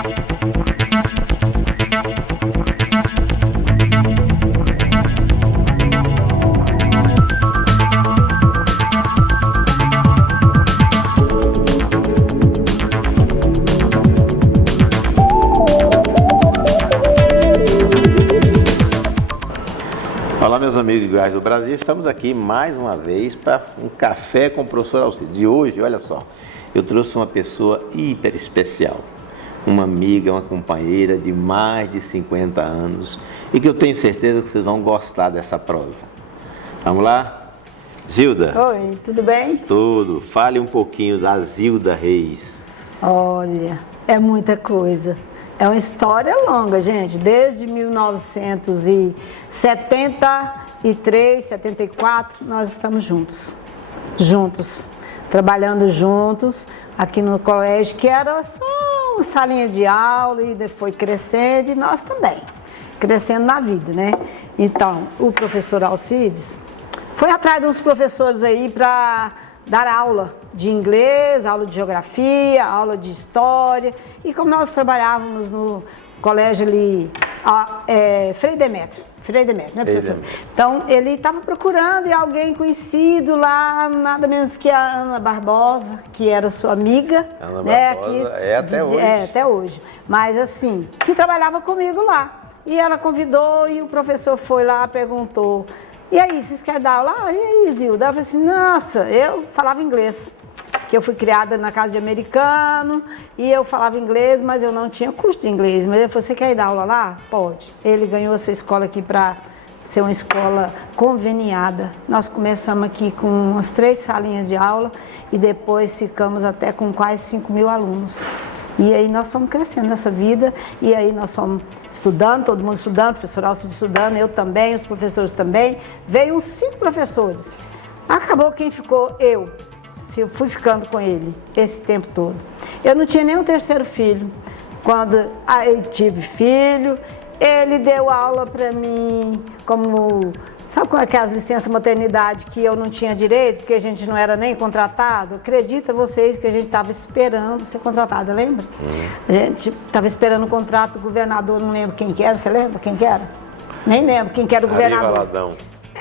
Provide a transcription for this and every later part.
Olá, meus amigos de Goiás do Brasil, estamos aqui mais uma vez para um café com o professor Alcides. De hoje, olha só, eu trouxe uma pessoa hiper especial, uma amiga, uma companheira de mais de 50 anos e que eu tenho certeza que vocês vão gostar dessa prosa. Vamos lá? Zilda. Oi, tudo bem? Tudo. Fale um pouquinho da Zilda Reis. Olha, é muita coisa. É uma história longa, gente. Desde 1973, 74, nós estamos juntos. Trabalhando juntos aqui no colégio, que era só uma salinha de aula e foi crescendo, e nós também, crescendo na vida, né? Então, o professor Alcides foi atrás dos professores aí para dar aula de inglês, aula de geografia, aula de história. E como nós trabalhávamos no colégio ali, Frei Demétrio, né, professor? Então, ele estava procurando e alguém conhecido lá, nada menos que a Ana Barbosa, que era sua amiga. Ana né, Barbosa, aqui, até hoje. Até hoje. Mas assim, que trabalhava comigo lá. E ela convidou e o professor foi lá, perguntou: e aí, vocês querem dar aula? E aí, Zilda? Eu falei assim: nossa, eu falava inglês, que eu fui criada na casa de americano, e eu falava inglês, mas eu não tinha curso de inglês. Mas ele falou: você quer ir dar aula lá? Pode. Ele ganhou essa escola aqui para ser uma escola conveniada. Nós começamos aqui com umas 3 salinhas de aula e depois ficamos até com quase 5.000 alunos. E aí nós fomos crescendo nessa vida, e aí nós fomos estudando, todo mundo estudando, o professor Alcides estudando, eu também, os professores também. Veio uns 5 professores. Acabou quem ficou? Eu fui ficando com ele esse tempo todo. Eu não tinha nem um terceiro filho. Quando eu tive filho, ele deu aula para mim como... Sabe como é que é as licenças maternidade que eu não tinha direito, porque a gente não era nem contratado? Acredita vocês que a gente estava esperando ser contratado, lembra? A gente estava esperando o contrato do governador, não lembro quem que era, você lembra quem que era? Nem lembro quem que era o governador. Ari Valadão.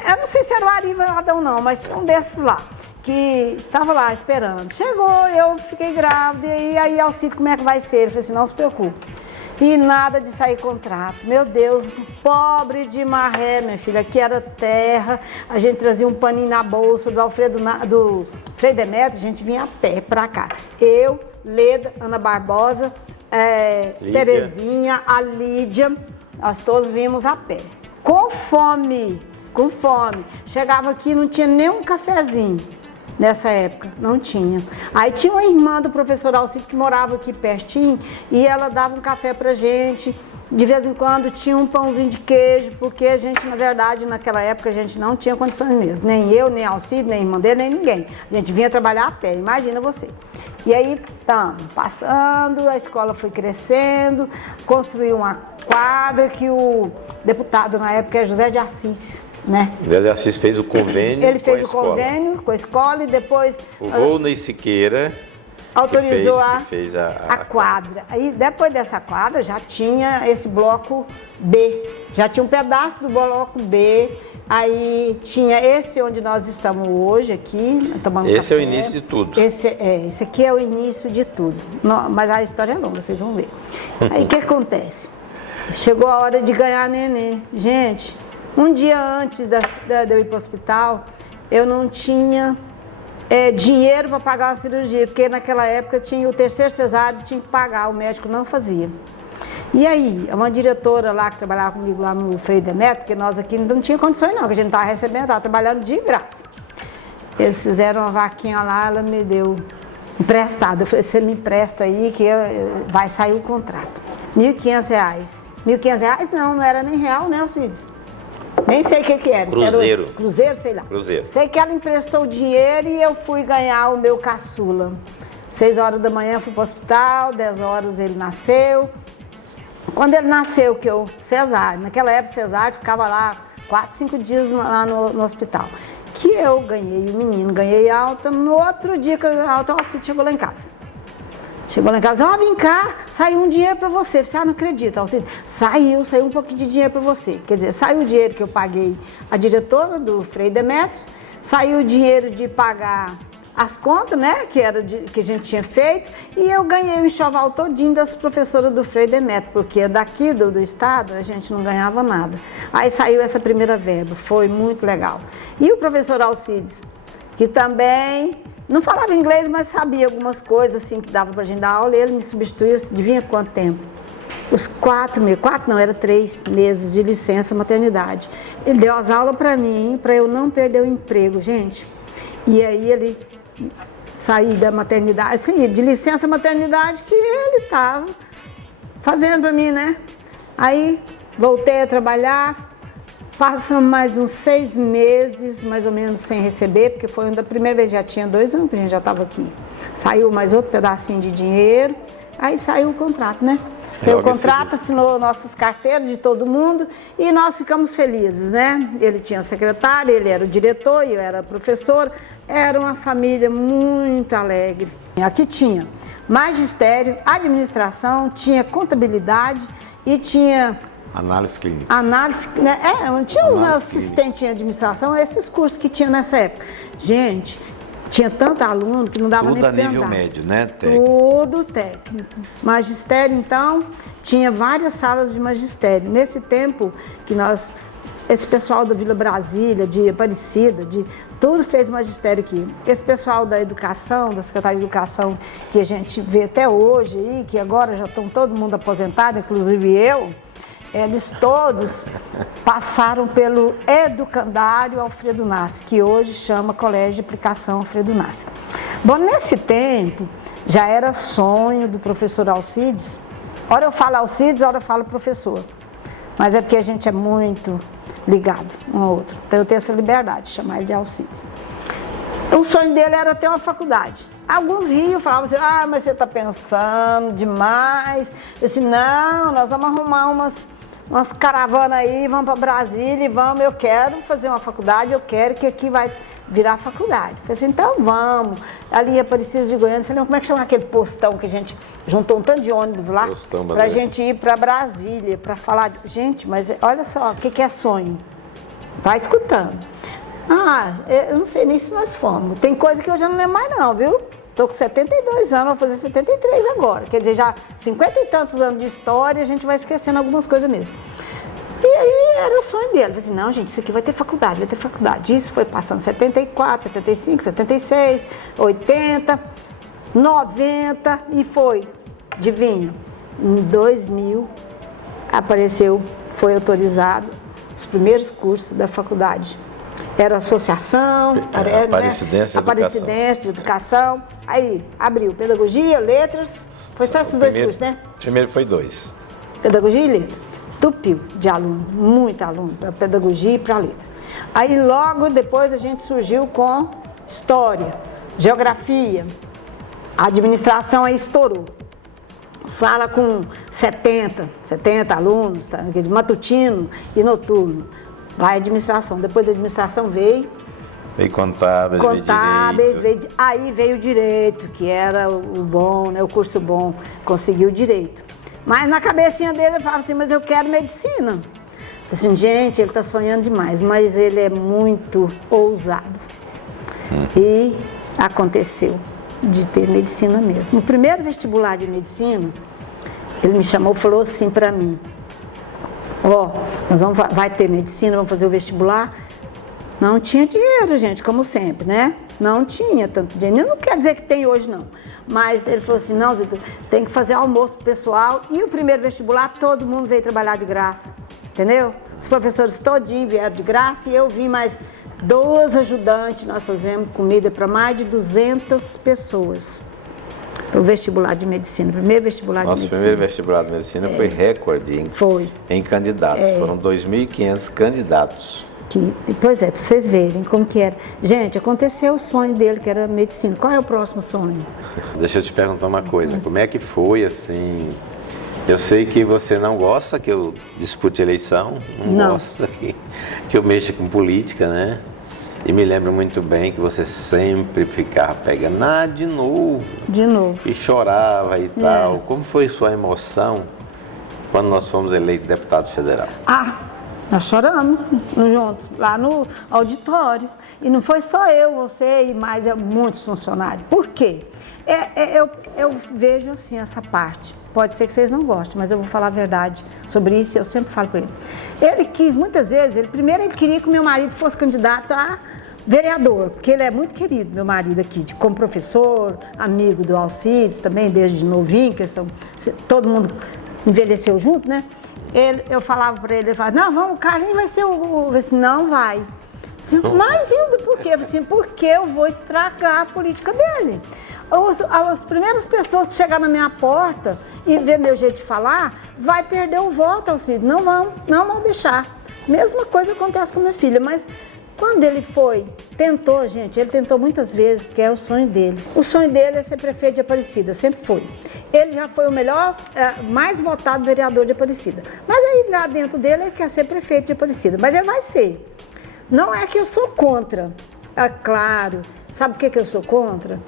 Eu não sei se era o Ari Valadão não, mas tinha um desses lá, que estava lá esperando. Chegou, eu fiquei grávida, e aí, Alcides, como é que vai ser? Ele falou assim: não se preocupe. E nada de sair contrato. Meu Deus, pobre de maré, minha filha. Aqui era terra, a gente trazia um paninho na bolsa do Frei Demétrio, a gente vinha a pé pra cá. Eu, Leda, Ana Barbosa, Terezinha, a Lídia, nós todos vimos a pé. Com fome. Chegava aqui, não tinha nem um cafezinho. Nessa época, não tinha. Aí tinha uma irmã do professor Alcides que morava aqui pertinho e ela dava um café pra gente. De vez em quando tinha um pãozinho de queijo, porque a gente, na verdade, naquela época, a gente não tinha condições mesmo. Nem eu, nem Alcides, nem a irmã dele, nem ninguém. A gente vinha trabalhar a pé, imagina você. E aí, estamos passando, a escola foi crescendo, construiu uma quadra que o deputado na época é José de Assis. Né? José de Assis fez o convênio. Ele fez o convênio com a escola e depois o Volney Siqueira autorizou fez a quadra. Aí depois dessa quadra já tinha esse bloco B, já tinha um pedaço do bloco B. Aí tinha esse onde nós estamos hoje aqui, tomando esse café. É o início de tudo. Esse aqui é o início de tudo. Mas a história é longa, vocês vão ver. Aí o que acontece? Chegou a hora de ganhar neném. Gente, um dia antes de eu ir para o hospital, eu não tinha dinheiro para pagar a cirurgia, porque naquela época tinha o terceiro cesáreo, tinha que pagar, o médico não fazia. E aí, uma diretora lá que trabalhava comigo lá no Frei Demétrio, porque nós aqui não tinha condições não, que a gente não estava recebendo, estava trabalhando de graça. Eles fizeram uma vaquinha lá, ela me deu emprestado. Eu falei: você me empresta aí que vai sair o contrato. R$ 1.500. R$ 1.500 não era nem real, né, Alcides? Nem sei o que era. Cruzeiro. Era cruzeiro, sei lá. Cruzeiro. Sei que ela emprestou o dinheiro e eu fui ganhar o meu caçula. 6 horas da manhã eu fui para o hospital, 10 horas ele nasceu. Quando ele nasceu, cesárea, naquela época cesárea ficava lá 4, 5 dias lá no hospital. Que eu ganhei o menino, ganhei alta. No outro dia que eu ganhei alta, o Alcides chegou lá em casa. Chegou lá em casa, vem cá, saiu um dinheiro para você. Você não acredita, Alcides? Saiu um pouquinho de dinheiro para você. Quer dizer, saiu o dinheiro que eu paguei a diretora do Frei Demétrio, saiu o dinheiro de pagar as contas, né, que a gente tinha feito, e eu ganhei o enxoval todinho das professoras do Frei Demétrio, porque daqui do estado a gente não ganhava nada. Aí saiu essa primeira verba, foi muito legal. E o professor Alcides, que também não falava inglês, mas sabia algumas coisas assim que dava pra gente dar aula, e ele me substituiu, adivinha quanto tempo? Os 3 meses de licença maternidade. Ele deu as aulas para mim, para eu não perder o emprego, gente. E aí ele saí da maternidade, assim, de licença maternidade que ele estava fazendo para mim, né? Aí voltei a trabalhar, passamos mais uns 6 meses, mais ou menos, sem receber, porque foi a primeira vez, já tinha 2 anos que a gente já estava aqui. Saiu mais outro pedacinho de dinheiro, aí saiu o contrato, né? Saiu o contrato, assinou nossas carteiras de todo mundo e nós ficamos felizes, né? Ele tinha secretário, ele era o diretor, eu era professora. Era uma família muito alegre. Aqui tinha magistério, administração, tinha contabilidade e tinha... Análise clínica. Né? Tinha os assistentes em administração, esses cursos que tinha nessa época. Gente, tinha tanto aluno que não dava nem para Tudo a nível médio, né? Técnico. Tudo técnico. Magistério, então, tinha várias salas de magistério. Nesse tempo que esse pessoal da Vila Brasília, de Aparecida, tudo fez magistério aqui. Esse pessoal da educação, da Secretaria de Educação, que a gente vê até hoje, aí, que agora já estão todo mundo aposentado, inclusive eu, eles todos passaram pelo Educandário Alfredo Nassi, que hoje chama Colégio de Aplicação Alfredo Nassi. Bom, nesse tempo, já era sonho do professor Alcides. Ora eu falo Alcides, ora eu falo professor. Mas é porque a gente é muito ligado um ao outro. Então eu tenho essa liberdade de chamar ele de Alcides. O sonho dele era ter uma faculdade. Alguns riam, falavam assim, mas você está pensando demais. Eu disse, não, nós vamos arrumar umas caravanas aí, vamos para Brasília e vamos, eu quero fazer uma faculdade, eu quero que aqui vai virar faculdade. Eu falei assim, então vamos. Ali em Aparecida de Goiânia, você lembra como é que chama aquele postão que a gente juntou um tanto de ônibus lá? Para a gente ir para Brasília, para falar, gente, mas olha só, o que é sonho? Vai escutando. Eu não sei nem se nós fomos. Tem coisa que eu já não lembro mais não, viu? Estou com 72 anos, vou fazer 73 agora. Quer dizer, já 50 e tantos anos de história, a gente vai esquecendo algumas coisas mesmo. E aí era o sonho dele. Eu falei assim, não, gente, isso aqui vai ter faculdade, vai ter faculdade. Isso foi passando 74, 75, 76, 80, 90 e foi. Adivinha? Em 2000 foi autorizado os primeiros cursos da faculdade. Era associação, Aparecidense de Educação. Aí abriu pedagogia, letras. Foi só esses dois cursos, né? Primeiro foi 2. Pedagogia e letra. Tupiu de aluno, muito aluno, para pedagogia e para letra. Aí logo depois a gente surgiu com história, geografia. A administração aí estourou. Sala com 70 alunos, tá? Matutino e noturno. Vai a administração. Depois da administração veio contábeis, aí veio o direito, que era o bom, né, o curso bom, conseguiu o direito. Mas na cabecinha dele ele falava assim, mas eu quero medicina. Assim, gente, ele está sonhando demais, mas ele é muito ousado. E aconteceu de ter medicina mesmo. No primeiro vestibular de medicina, ele me chamou e falou assim para mim, vai ter medicina, vamos fazer o vestibular. Não tinha dinheiro, gente, como sempre, né? Não tinha tanto dinheiro. Não quer dizer que tem hoje, não. Mas ele falou assim, não, Zilda, tem que fazer almoço pro pessoal. E o primeiro vestibular, todo mundo veio trabalhar de graça, entendeu? Os professores todinhos vieram de graça e eu vim mais 2 ajudantes. Nós fazemos comida para mais de 200 pessoas. O vestibular de medicina, o primeiro vestibular de medicina. Nosso primeiro vestibular de medicina foi recorde em candidatos. Foram 2.500 candidatos. Pois é, para vocês verem como que era. Gente, aconteceu o sonho dele, que era medicina. Qual é o próximo sonho? Deixa eu te perguntar uma coisa. Como é que foi, assim... Eu sei que você não gosta que eu dispute eleição, não gosta que eu mexa com política, né? E me lembro muito bem que você sempre ficava pegando, de novo. De novo. E chorava e tal. Como foi sua emoção quando nós fomos eleitos deputado federal? Nós choramos junto, lá no auditório. E não foi só eu, você e mais muitos funcionários. Por quê? Eu vejo assim essa parte. Pode ser que vocês não gostem, mas eu vou falar a verdade sobre isso e eu sempre falo para ele. Ele quis, muitas vezes, primeiro ele queria que o meu marido fosse candidato a vereador, porque ele é muito querido, meu marido aqui, como professor, amigo do Alcides também, desde novinho, todo mundo envelheceu junto, né? Eu falava para ele falava, não, vamos, o Carlinhos vai ser o... Eu disse, não vai. Mas Hilda, por quê? Assim, porque eu vou estragar a política dele. As primeiras pessoas que chegar na minha porta e ver meu jeito de falar, vai perder o voto, Alcides. Não vão deixar. Mesma coisa acontece com minha filha, mas quando ele tentou, gente, ele tentou muitas vezes, porque é o sonho dele. O sonho dele é ser prefeito de Aparecida, sempre foi. Ele já foi o melhor, mais votado vereador de Aparecida. Mas aí lá dentro dele ele quer ser prefeito de Aparecida, mas ele vai ser. Não é que eu sou contra, é claro. Sabe o que eu sou contra?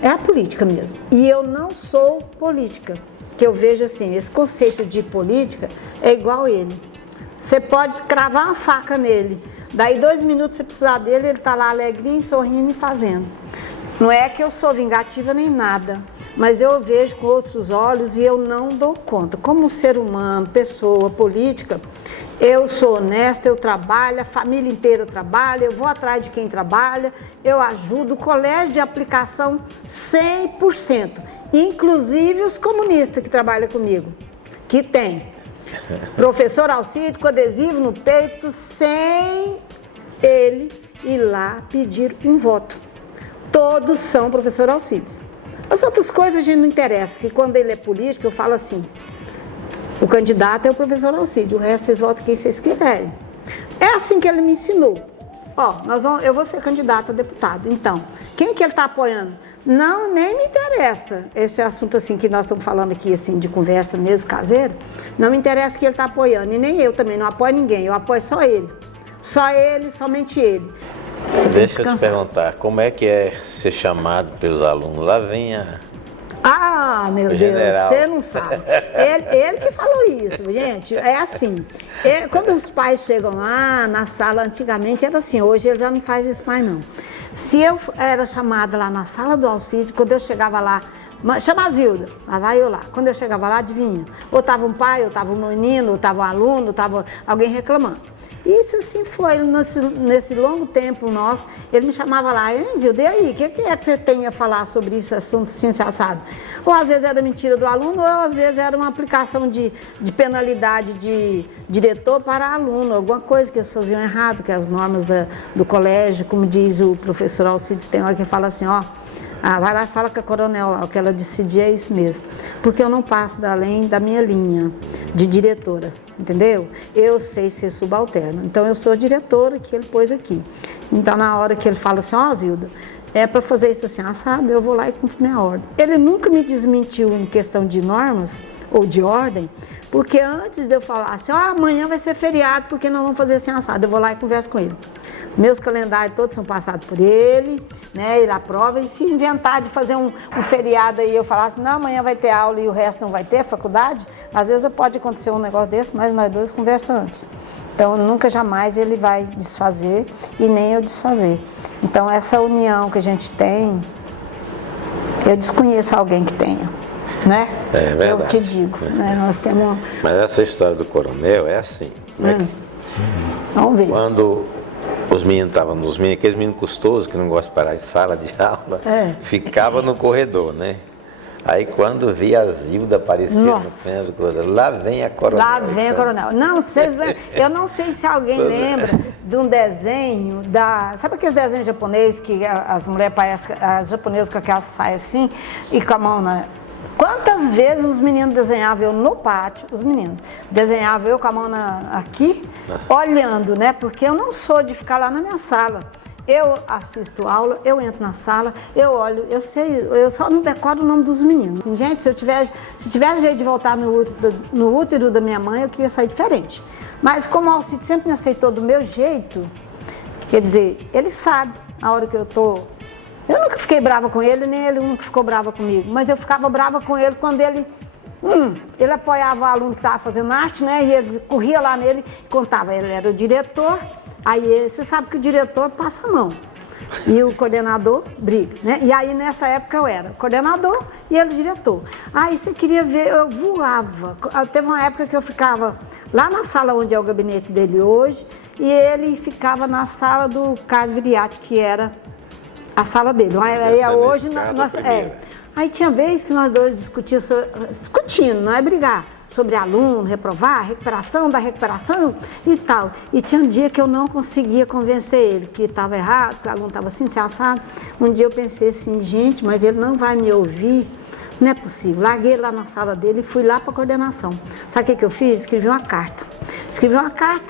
É a política mesmo. E eu não sou política, que eu vejo assim, esse conceito de política é igual ele. Você pode cravar uma faca nele, daí 2 minutos você precisar dele, ele está lá alegrinho, sorrindo e fazendo. Não é que eu sou vingativa nem nada, mas eu vejo com outros olhos e eu não dou conta. Como ser humano, pessoa, política, eu sou honesta, eu trabalho, a família inteira trabalha, eu vou atrás de quem trabalha, eu ajudo, o colégio de aplicação 100%, inclusive os comunistas que trabalham comigo, que tem professor Alcides com adesivo no peito, sem ele ir lá pedir um voto. Todos são professor Alcides. As outras coisas a gente não interessa, que quando ele é político, eu falo assim, o candidato é o professor Alcides, o resto vocês votam quem vocês quiserem. É assim que ele me ensinou. Eu vou ser candidato a deputado, então, quem que ele está apoiando? Não, nem me interessa. Esse assunto assim que nós estamos falando aqui, assim, de conversa mesmo, caseira, não me interessa que ele está apoiando, e nem eu também, não apoio ninguém, eu apoio só ele. Só ele, somente ele. Deixa eu te perguntar, como é que é ser chamado pelos alunos? Lá vem meu Deus, general. você não sabe. Ele que falou isso, gente. É assim, quando os pais chegam lá na sala, antigamente era assim, hoje ele já não faz isso mais não. Se eu era chamada lá na sala do Alcides, quando eu chegava lá, chama a Zilda, lá vai eu lá. Quando eu chegava lá, adivinha? Ou estava um pai, ou estava um menino, ou estava um aluno, ou estava alguém reclamando. Isso assim foi, nesse longo tempo nosso, ele me chamava lá, Zilda, e aí, o que é que você tem a falar sobre esse assunto assim, assado? Ou às vezes era mentira do aluno, ou às vezes era uma aplicação de penalidade de diretor para aluno, alguma coisa que eles faziam errado, que as normas do colégio, como diz o professor Alcides, tem hora que fala assim, vai lá e fala com a coronel, o que ela decidir é isso mesmo. Porque eu não passo além da minha linha de diretora, entendeu? Eu sei ser subalterno. Então eu sou a diretora que ele pôs aqui. Então na hora que ele fala assim, Zilda, é para fazer isso assim, sabe? Eu vou lá e cumpro minha ordem. Ele nunca me desmentiu em questão de normas ou de ordem, porque antes de eu falar assim, amanhã vai ser feriado, porque nós vamos fazer assim assado, eu vou lá e converso com ele. Meus calendários todos são passados por ele, né? Ele aprova, e se inventar de fazer um feriado aí, eu falar assim, não, amanhã vai ter aula e o resto não vai ter, faculdade, às vezes pode acontecer um negócio desse, mas nós dois conversamos antes. Então, nunca jamais ele vai desfazer e nem eu desfazer. Então, essa união que a gente tem, eu desconheço alguém que tenha, né? É verdade. Eu te digo, né? Nós temos... Mas essa história do coronel é assim. Vamos ver. Quando os meninos estavam aqueles meninos custosos que não gostam de parar em sala de aula, ficava no corredor, né? Aí quando via a Zilda aparecer no pé do corredor, lá vem a coronel. Lá vem a coronel. Não, eu não sei se alguém lembra de um desenho sabe aqueles desenhos japoneses que as mulheres parecem, as japonesas com aquela saia assim e com a mão na... Quantas vezes os meninos desenhavam eu no pátio, os meninos, desenhavam eu com a mão aqui, olhando, né? Porque eu não sou de ficar lá na minha sala. Eu assisto aula, eu entro na sala, eu olho, eu sei, eu só não decoro o nome dos meninos. Assim, gente, se tivesse jeito de voltar no útero da minha mãe, eu queria sair diferente. Mas como o Alcides sempre me aceitou do meu jeito, Quer dizer, ele sabe a hora que eu tô... Eu nunca fiquei brava com ele, nem ele nunca ficou brava comigo, mas eu ficava brava com ele quando ele apoiava o aluno que estava fazendo arte, né? E ele corria lá nele e contava, ele era o diretor, aí você sabe que o diretor passa a mão. E o coordenador briga, né? E aí nessa época eu era coordenador e ele diretor. Aí você queria ver, eu voava. Teve uma época que eu ficava lá na sala onde é o gabinete dele hoje e ele ficava na sala do Carlos Viriati, que era a sala dele. Aí hoje Aí tinha vez que nós dois discutindo, não é brigar, sobre aluno, reprovar, recuperação da recuperação e tal. E tinha um dia que eu não conseguia convencer ele que estava errado, que o aluno estava assim, se assado. Um dia eu pensei assim, gente, mas ele não vai me ouvir, não é possível. Larguei lá na sala dele e fui lá para a coordenação. Sabe o que eu fiz? Escrevi uma carta.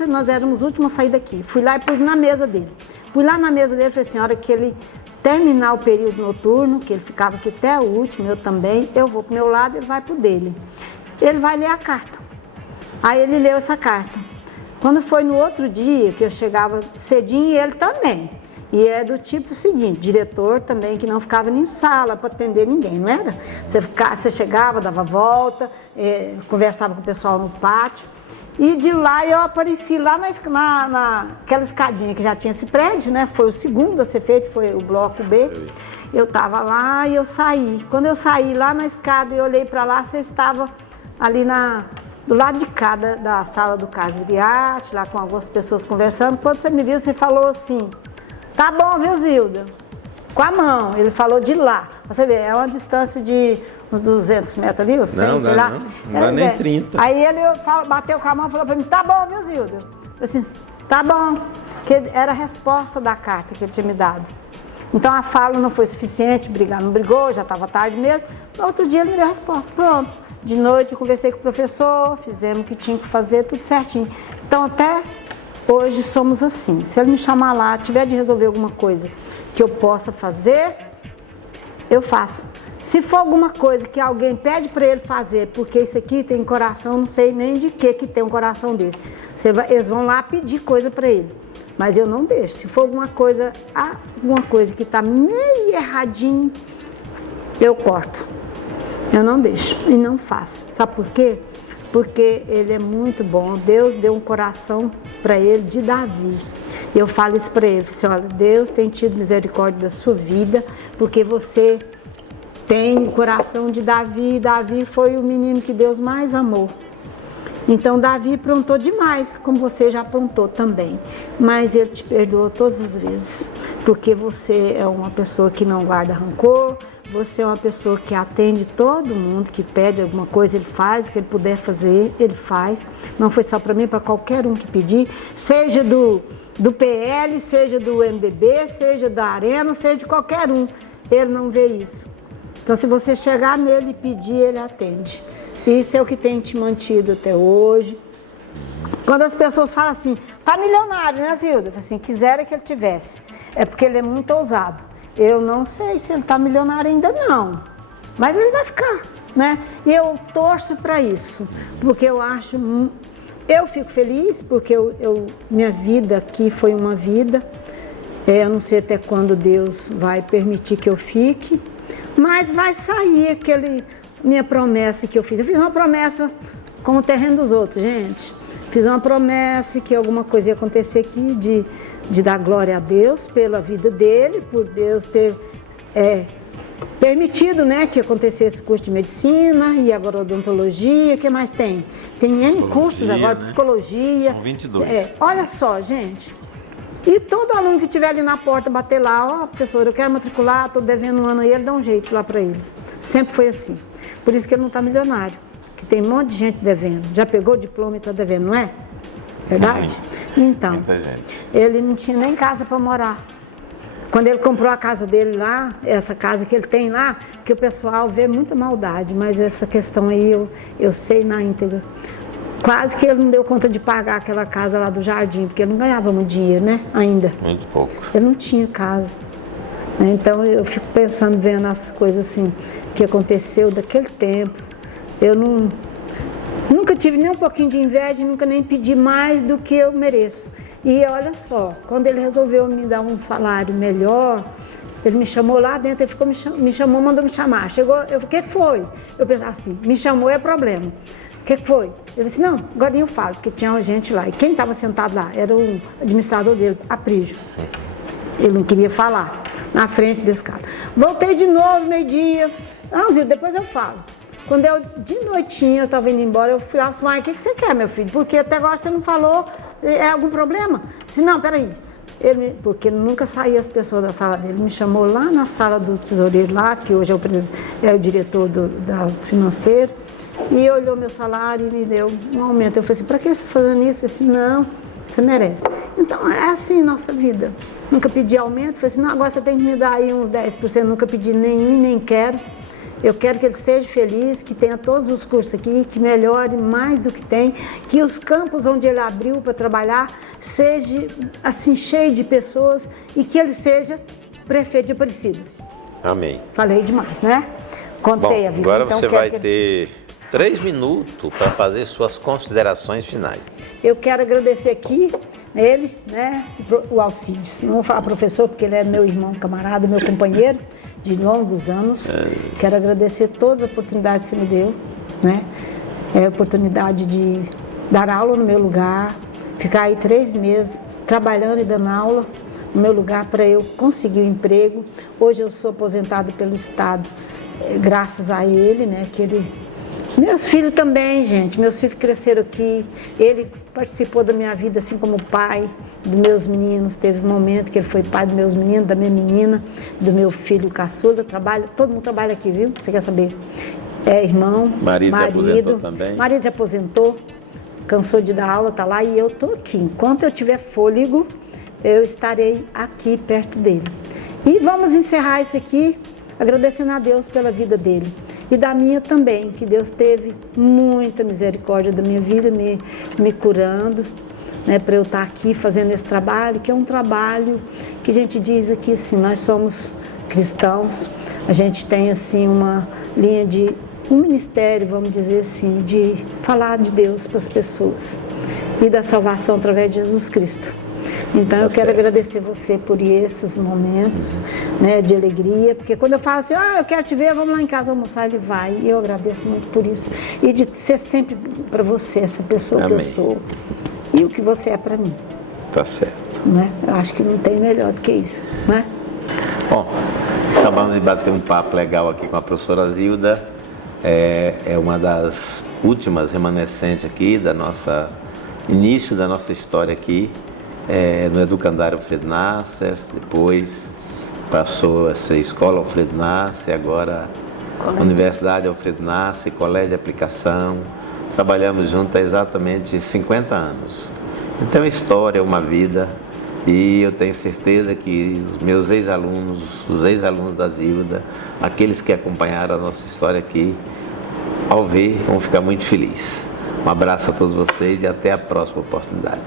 Nós éramos os últimos a sair daqui. Fui lá e pus na mesa dele. Fui lá na mesa dele e falei assim, a hora que ele terminar o período noturno, que ele ficava aqui até o último, eu também, eu vou para o meu lado, ele vai para o dele. Ele vai ler a carta. Aí ele leu essa carta. Quando foi no outro dia, que eu chegava cedinho, ele também. E é do tipo seguinte, diretor também que não ficava nem em sala para atender ninguém, não era? Você chegava, dava volta, conversava com o pessoal no pátio. E de lá eu apareci lá naquela escadinha que já tinha esse prédio, né? Foi o segundo a ser feito, foi o bloco B. Eu estava lá e eu saí. Quando eu saí lá na escada e olhei para lá, você estava ali do lado de cá da sala do Carlos Viriati, lá com algumas pessoas conversando. Quando você me viu, você falou assim, tá bom, viu, Zilda? Com a mão, ele falou de lá. Você vê, é uma distância de uns 200 metros ali, ou 100, sei lá. Não dá nem 30. Aí ele bateu com a mão e falou para mim, tá bom, viu, Zilda? Eu assim, tá bom. Que era a resposta da carta que ele tinha me dado. Então a fala não foi suficiente, não brigou, já estava tarde mesmo. No outro dia ele me deu a resposta, pronto. De noite eu conversei com o professor, fizemos o que tinha que fazer, tudo certinho. Então até hoje somos assim. Se ele me chamar lá, tiver de resolver alguma coisa que eu possa fazer, eu faço. Se for alguma coisa que alguém pede para ele fazer, porque isso aqui tem coração, não sei nem de que tem um coração desse. Eles vão lá pedir coisa para ele. Mas eu não deixo. Se for alguma coisa que está meio erradinho, eu corto. Eu não deixo e não faço. Sabe por quê? Porque ele é muito bom. Deus deu um coração para ele de Davi. E eu falo isso para ele, assim, olha, Deus tem tido misericórdia da sua vida, porque você tem o coração de Davi. Davi foi o menino que Deus mais amou. Então Davi aprontou demais, como você já aprontou também. Mas ele te perdoou todas as vezes, porque você é uma pessoa que não guarda rancor, você é uma pessoa que atende todo mundo, que pede alguma coisa, ele faz, o que ele puder fazer, ele faz. Não foi só para mim, para qualquer um que pedir, seja do PL, seja do MDB, seja da Arena, seja de qualquer um. Ele não vê isso. Então se você chegar nele e pedir, ele atende. Isso é o que tem te mantido até hoje. Quando as pessoas falam assim, tá milionário, né, Zilda? Eu falo assim, quisera que ele tivesse. É porque ele é muito ousado. Eu não sei se ele tá milionário ainda não, mas ele vai ficar, né? E eu torço para isso, porque eu acho, eu fico feliz, porque minha vida aqui foi uma vida, eu não sei até quando Deus vai permitir que eu fique, mas vai sair minha promessa que eu fiz. Eu fiz uma promessa com o terreno dos outros, gente. Fiz uma promessa que alguma coisa ia acontecer aqui de dar glória a Deus pela vida dele, por Deus ter permitido, né, que acontecesse o curso de medicina e agora odontologia. O que mais tem? Tem N cursos agora, né? Psicologia. São 22. Olha só, gente. E todo aluno que estiver ali na porta, bater lá, ó, professor, eu quero matricular, estou devendo um ano aí, ele dá um jeito lá para eles. Sempre foi assim. Por isso que ele não está milionário, que tem um monte de gente devendo. Já pegou o diploma e está devendo, não é? Verdade? Então, ele não tinha nem casa para morar. Quando ele comprou a casa dele lá, essa casa que ele tem lá, que o pessoal vê muita maldade, mas essa questão aí eu sei na íntegra. Quase que ele não deu conta de pagar aquela casa lá do jardim, porque ele não ganhava muito dinheiro, né? Ainda. Muito pouco. Ele não tinha casa. Então eu fico pensando, vendo as coisas assim, que aconteceu daquele tempo. Eu nunca tive nem um pouquinho de inveja, nunca nem pedi mais do que eu mereço. E olha só, quando ele resolveu me dar um salário melhor, ele me chamou lá dentro, ele ficou, me chamou, mandou me chamar. Chegou, o que foi? Eu pensava assim, me chamou é problema. O que foi? Ele disse, não, agora eu falo, porque tinha gente lá. E quem estava sentado lá era o administrador dele, Aprígio. Ele não queria falar na frente desse cara. Voltei de novo, meio-dia. Não, Zilda, depois eu falo. Quando eu, de noitinha, eu estava indo embora, eu fui lá e disse, mãe, o que você quer, meu filho? Porque até agora você não falou, é algum problema? Eu disse, não, peraí. Porque nunca saía as pessoas da sala dele. Ele me chamou lá na sala do tesoureiro lá, que hoje é o diretor da financeiro, e olhou meu salário e me deu um aumento. Eu falei assim, para que você está fazendo isso? Eu falei assim, não, você merece. Então é assim nossa vida. Nunca pedi aumento, falei assim, não, agora você tem que me dar aí uns 10%, nunca pedi nenhum e nem quero. Eu quero que ele seja feliz, que tenha todos os cursos aqui, que melhore mais do que tem, que os campos onde ele abriu para trabalhar seja assim cheio de pessoas e que ele seja prefeito de Aparecida. Amém. Falei demais, né? Contei a vida. Agora então, você vai ter 3 minutos para fazer suas considerações finais. Eu quero agradecer aqui ele, né, o Alcides. Não vou falar professor porque ele é meu irmão, camarada, meu companheiro de longos anos. Quero agradecer todas as oportunidades que você me deu, né? A oportunidade de dar aula no meu lugar, ficar aí 3 meses trabalhando e dando aula no meu lugar para eu conseguir um emprego. Hoje eu sou aposentada pelo Estado, graças a ele, né? Que ele... Meus filhos também, gente, meus filhos cresceram aqui, ele participou da minha vida assim como pai dos meus meninos, teve um momento que ele foi pai dos meus meninos, da minha menina, do meu filho caçula, todo mundo trabalha aqui, viu? Você quer saber? É irmão, marido aposentou também? Marido já aposentou, cansou de dar aula, tá lá e eu tô aqui. Enquanto eu tiver fôlego, eu estarei aqui perto dele. E vamos encerrar isso aqui agradecendo a Deus pela vida dele. E da minha também, que Deus teve muita misericórdia da minha vida, me curando, né, para eu estar aqui fazendo esse trabalho, que é um trabalho que a gente diz aqui assim, nós somos cristãos, a gente tem assim uma linha de, um ministério, vamos dizer assim, de falar de Deus para as pessoas e da salvação através de Jesus Cristo. Então eu quero agradecer você por esses momentos, né, de alegria, porque quando eu falo assim, eu quero te ver, vamos lá em casa almoçar, ele vai, e eu agradeço muito por isso, e de ser sempre para você essa pessoa que eu sou, e o que você é para mim. Tá certo. Né? Eu acho que não tem melhor do que isso, né? Bom, acabamos de bater um papo legal aqui com a professora Zilda, é uma das últimas remanescentes aqui da início da nossa história aqui, no Educandário Alfredo Nasser, depois passou a ser Escola Alfredo Nasser, agora Universidade Alfredo Nasser, Colégio de Aplicação. Trabalhamos juntos há exatamente 50 anos. Então, história é uma vida e eu tenho certeza que os meus ex-alunos, os ex-alunos da Zilda, aqueles que acompanharam a nossa história aqui, ao ver, vão ficar muito felizes. Um abraço a todos vocês e até a próxima oportunidade.